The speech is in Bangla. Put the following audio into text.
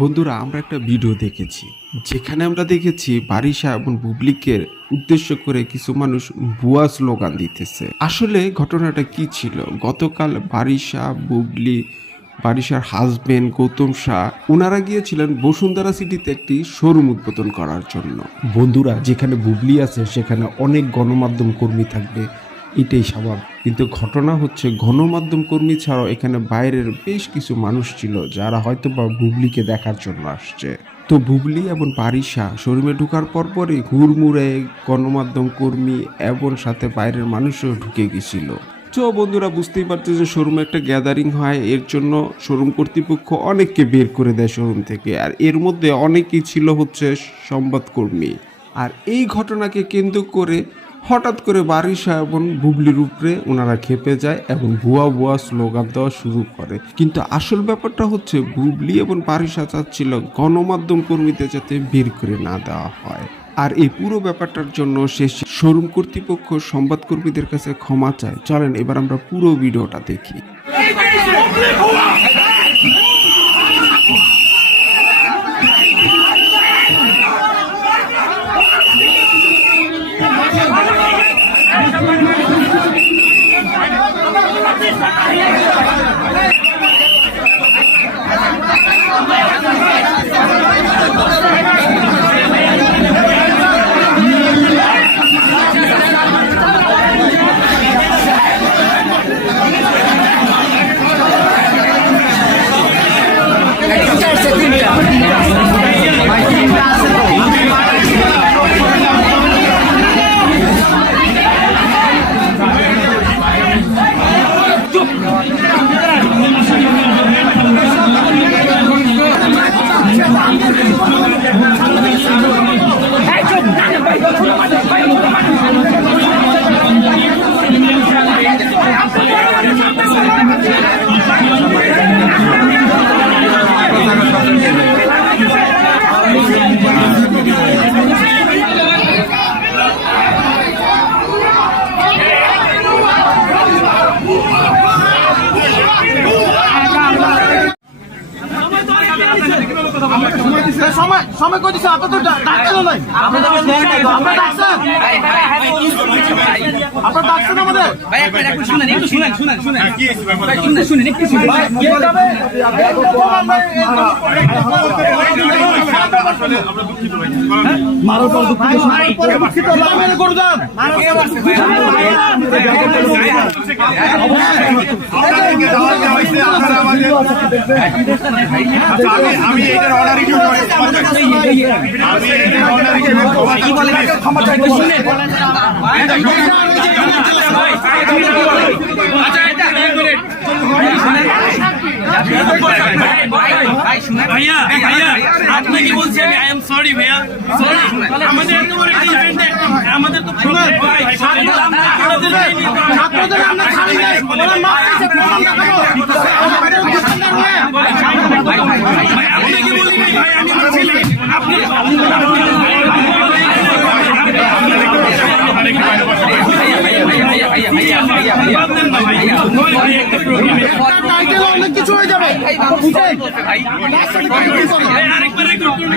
বন্ধুরা, আমরা একটা ভিডিও দেখেছি। যেখানে আমরা দেখেছি বারিশা এবং বুবলিকে উদ্দেশ্য করে কিছু মানুষ ভুয়া স্লোগান দিতেছে। আসলে ঘটনাটা কি ছিল? গতকাল বারিশা, বুবলি, বারিশার হাজবেন্ড গৌতম শাহ, ওনারা গিয়েছিলেন বসুন্ধরা সিটিতে একটি শোরুম উদ্বোধন করার জন্য। বন্ধুরা, যেখানে বুবলি আছে, সেখানে অনেক গণমাধ্যম কর্মী থাকবে। এটাই স্বাভাবিক কিন্তু ঘটনা হচ্ছে, গণমাধ্যম কর্মী ছাড়াও এখানে বাইরের বেশ কিছু মানুষ ছিল, যারা হয়তো বা বুবলিকে দেখার জন্য আসছে। তো বুবলি এবং পারিসা শোরুমে ঢোকার পরপরই হুড়মুড়ে গণমাধ্যম কর্মী এবং সাথে বাইরের মানুষও ঢুকে গেছিল। তো বন্ধুরা, বুঝতেই পারছে যে শোরুমে একটা গ্যাদারিং হয়, এর জন্য শোরুম কর্তৃপক্ষ অনেককে বের করে দেয় শোরুম থেকে। আর এর মধ্যে অনেকেই ছিল হচ্ছে সংবাদকর্মী আর এই ঘটনাকে কেন্দ্র করে হঠাৎ করে বারিশা এবং বুবলির উপরে ওনারা খেপে যায় এবং ভুয়া ভুয়া স্লোগান দেওয়া শুরু করে। কিন্তু আসল ব্যাপারটা হচ্ছে, বুবলি এবং বারিশা চাচ্ছিল গণমাধ্যম কর্মীদের যাতে বের করে না দেওয়া হয়। আর এই পুরো ব্যাপারটার জন্য সে শোরুম কর্তৃপক্ষ সংবাদকর্মীদের কাছে ক্ষমা চায়। চলেন, এবার আমরা পুরো ভিডিওটা দেখি। সময় সময় কই দিছে আপনার তো ডা- ডাকছেন নাই আপনার ডাকছেন আপনার ডাকছেন আমাদের ভাই, শুনেন শুনেন মারার পর দুঃখিত শুনেন শুনেন দুঃখিত শুনেন মেরে করে দেন আমি এটার অর্ডার রিভিউ আমি এটার অর্ডার রিভিউ ক্ষমা চাইতে শুনে ভাইয়া ভাইয়া আপনি কি বলছেন আই এম সরি ভাইয়া সরি আমাদের আমাদের তো ছাত্রদের আমরা ছাড়ি নাই ওরা মাফ চাইছে প্রমাণ দেখাবো আমাদের দোকানদার হয়ে আপনি কি বলছেন ভাই আমি আমার ছেলে আপনি টাইটেল অনেক হয়ে বুঝেন আরেকবার রেকর্ড করুন